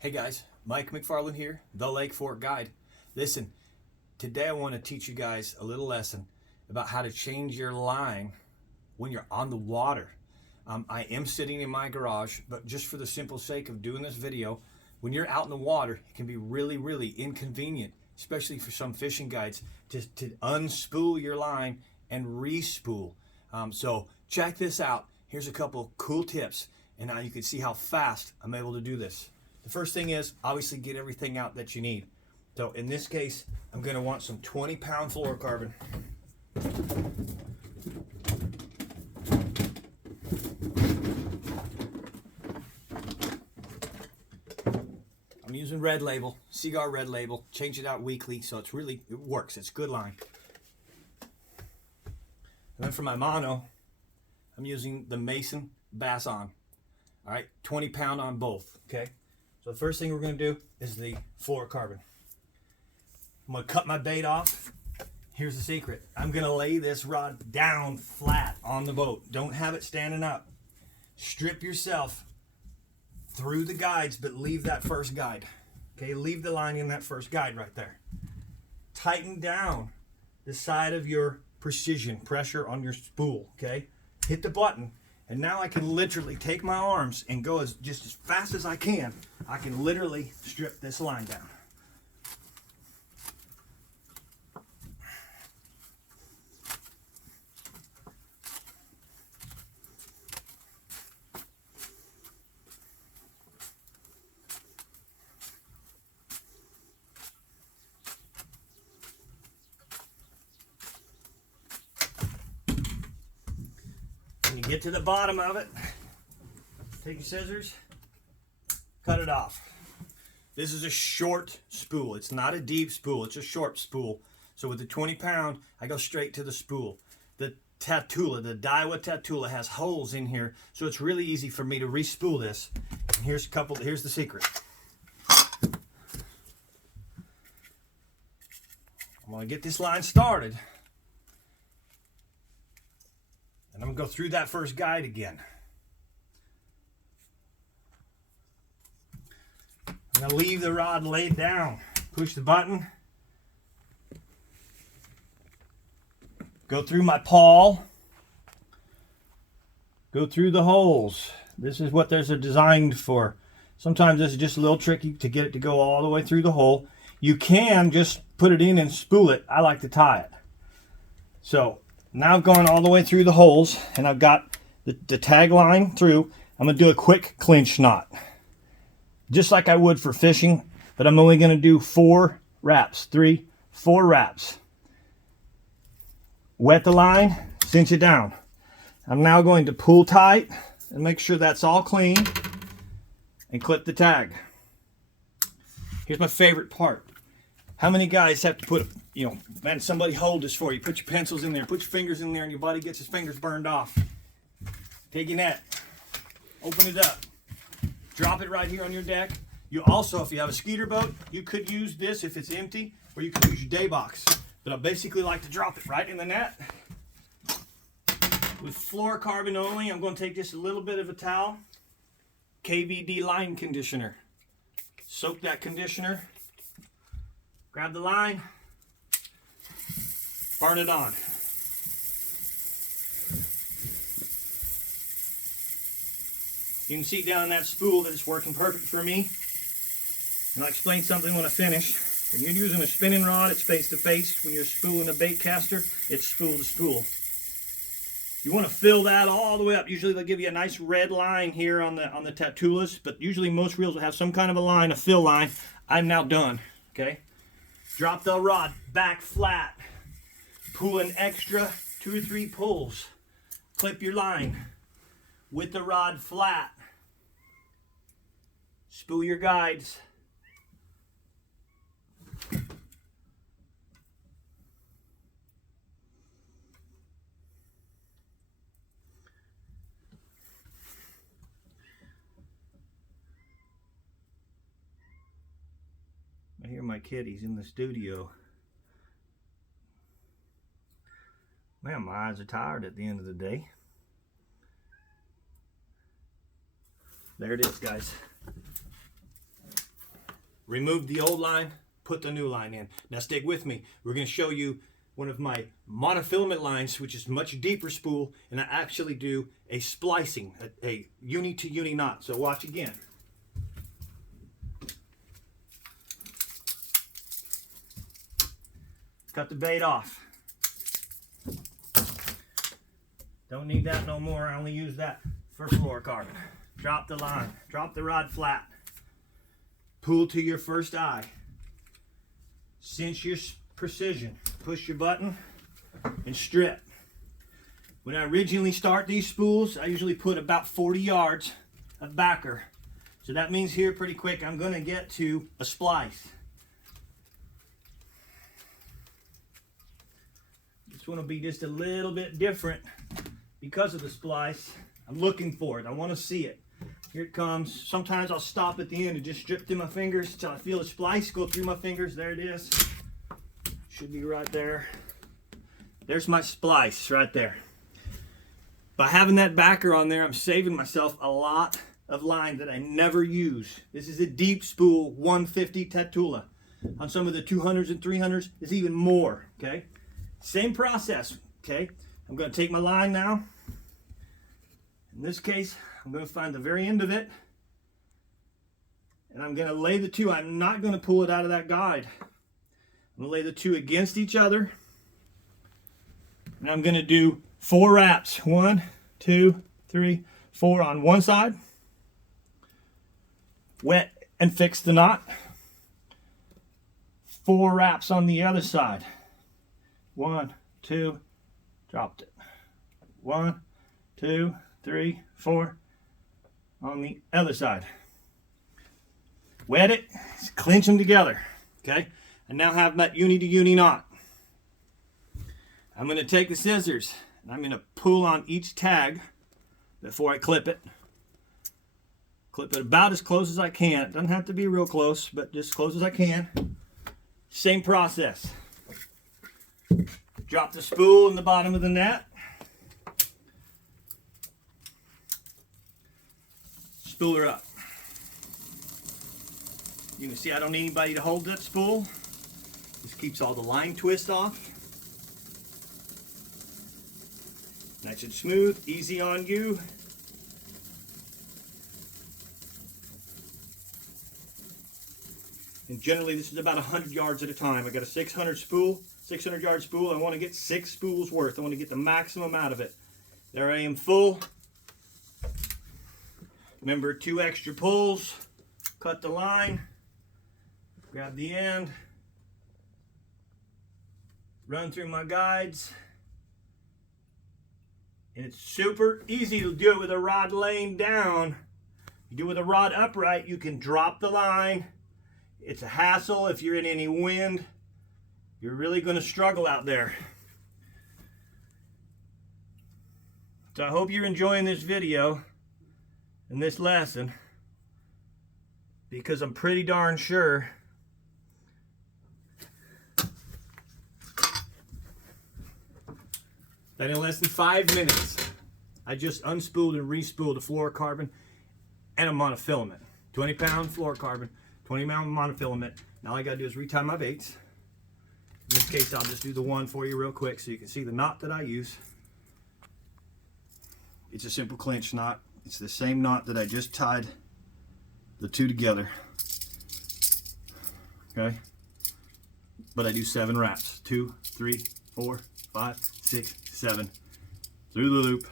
Hey guys, Mike McFarland here, the Lake Fork Guide. Listen, today I want to teach you guys a little lesson about how to change your line when you're on the water. I am sitting in my garage, but just for the simple sake of doing this video, when you're out in the water, it can be really inconvenient, especially for some fishing guides, to unspool your line and re-spool. So check this out. Here's a couple cool tips, and now you can see how fast I'm able to do this. The first thing is obviously get everything out that you need. So in this case, I'm going to want some 20-pound fluorocarbon. I'm using Red Label, Cigar Red Label. Change it out weekly, so it works. It's good line. And then for my mono, I'm using the Mason Bass On. All right, 20 pound on both. Okay. So the first thing we're going to do is the fluorocarbon. I'm going to cut my bait off. Here's the secret. I'm going to lay this rod down flat on the boat. Don't have it standing up. Strip yourself through the guides, but leave that first guide. Okay, leave the line in that first guide right there. Tighten down the side of your precision, pressure on your spool. Okay, hit the button. And now I can literally take my arms and go just as fast as I can. I can literally strip this line down. When you get to the bottom of it, take your scissors, cut it off. This is a short spool. It's not a deep spool. It's a short spool. So with the 20 pound, I go straight to the spool. The Tatula, the Daiwa Tatula has holes in here, so it's really easy for me to re-spool this. And here's the secret. I'm gonna get this line started. And I'm going to go through that first guide again. I'm going to leave the rod laid down. Push the button. Go through my pawl. Go through the holes. This is what they're designed for. Sometimes this is just a little tricky to get it to go all the way through the hole. You can just put it in and spool it. I like to tie it. So now I've gone all the way through the holes and I've got the tag line through. I'm going to do a quick clinch knot. Just like I would for fishing, but I'm only going to do 4 wraps. 4 wraps. Wet the line, cinch it down. I'm now going to pull tight and make sure that's all clean and clip the tag. Here's my favorite part. How many guys have to put, man, somebody hold this for you. Put your pencils in there, put your fingers in there, and your buddy gets his fingers burned off. Take your net, open it up, drop it right here on your deck. You also, if you have a skeeter boat, you could use this if it's empty, or you could use your day box. But I basically like to drop it right in the net. With fluorocarbon only, I'm going to take just a little bit of a towel, KVD line conditioner. Soak that conditioner. Grab the line, burn it on. You can see down in that spool that it's working perfect for me. And I'll explain something when I finish. When you're using a spinning rod, it's face to face. When you're spooling a bait caster, it's spool to spool. You want to fill that all the way up. Usually they'll give you a nice red line here on the Tatulas, but usually most reels will have some kind of a line, a fill line. I'm now done, okay? Drop the rod back flat. Pull an extra 2 or 3 pulls. Clip your line with the rod flat. Spool your guides. I hear my kitties in the studio. Man, my eyes are tired at the end of the day. There it is, guys. remove the old line, put the new line in. Now stick with me. We're going to show you one of my monofilament lines, which is much deeper spool, and I actually do a splicing, a uni to uni knot. So watch again. Cut the bait off. Don't need that no more. I only use that for fluorocarbon. Drop the line. Drop the rod flat. Pull to your first eye. Cinch your precision. Push your button and strip. When I originally start these spools, I usually put about 40 yards of backer. So that means here pretty quick I'm going to get to a splice. This one will be just a little bit different because of the splice. I'm looking for it. I want to see it. Here it comes. Sometimes I'll stop at the end and just strip through my fingers until I feel the splice go through my fingers. There it is. Should be right there. There's my splice right there. By having that backer on there, I'm saving myself a lot of line that I never use. This is a deep spool 150 Tatula. On some of the 200s and 300s, it's even more, okay? Same process, okay? I'm going to take my line now. In this case, I'm going to find the very end of it. And I'm going to lay the two. I'm not going to pull it out of that guide. I'm going to lay the two against each other. And I'm going to do 4 wraps. 1, 2, 3, 4 on one side. Wet and fix the knot. 4 wraps on the other side. 1, 2, dropped it. 1, 2, 3, 4 on the other side. Wet it, clinch them together. Okay, I now have that uni to uni knot. I'm going to take the scissors and I'm going to pull on each tag before I clip it. Clip it about as close as I can. It doesn't have to be real close, but just as close as I can. Same process. Drop the spool in the bottom of the net. Spool her up. You can see I don't need anybody to hold that spool. This keeps all the line twist off. Nice and smooth, easy on you. And generally this is about 100 yards at a time. I got a 600 yard spool. I want to get 6 spools worth. I want to get the maximum out of it. There I am full. Remember, 2 extra pulls. Cut the line. Grab the end. Run through my guides. And it's super easy to do it with a rod laying down. You do it with a rod upright, you can drop the line. It's a hassle if you're in any wind. You're really going to struggle out there. So I hope you're enjoying this video and this lesson, because I'm pretty darn sure that in less than 5 minutes, I just unspooled and respooled a fluorocarbon and a monofilament. 20-pound fluorocarbon, 20-pound monofilament. Now all I gotta do is retie my baits. In this case, I'll just do the one for you real quick so you can see the knot that I use. It's a simple clinch knot. It's the same knot that I just tied the two together. Okay? But I do 7 wraps. 2, 3, 4, 5, 6, 7. Through the loop.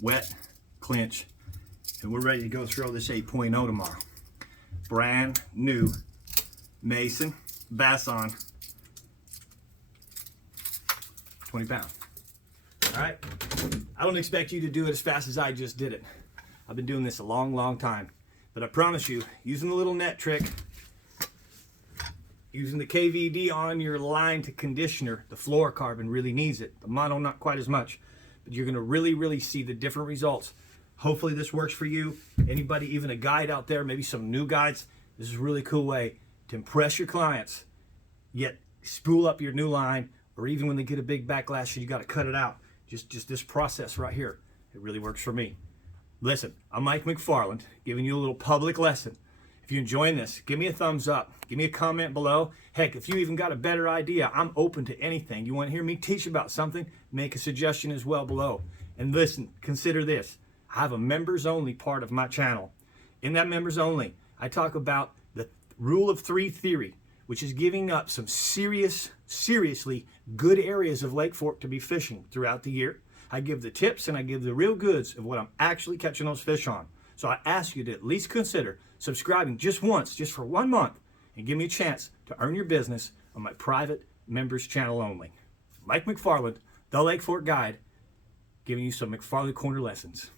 Wet, clinch, and we're ready to go throw this 8.0 tomorrow. Brand new Mason bass on 20 pound. All right, I don't expect you to do it as fast as I just did it. I've been doing this a long time, but I promise you, using the little net trick, using the KVD on your line to conditioner, the fluorocarbon really needs it. The mono not quite as much, but you're gonna really see the different results. Hopefully this works for you. Anybody, even a guide out there, maybe some new guides, this is a really cool way to impress your clients, yet spool up your new line, or even when they get a big backlash and you gotta cut it out. Just this process right here, it really works for me. Listen, I'm Mike McFarland, giving you a little public lesson. If you're enjoying this, give me a thumbs up. Give me a comment below. Heck, if you even got a better idea, I'm open to anything. You want to hear me teach about something, make a suggestion as well below. And listen, consider this. I have a members only part of my channel. In that members only, I talk about the rule of 3 theory, which is giving up some seriously good areas of Lake Fork to be fishing throughout the year. I give the tips and I give the real goods of what I'm actually catching those fish on. So I ask you to at least consider subscribing just once, just for 1 month, and give me a chance to earn your business on my private members channel only. Mike McFarland, the Lake Fork Guide, giving you some McFarland Corner lessons.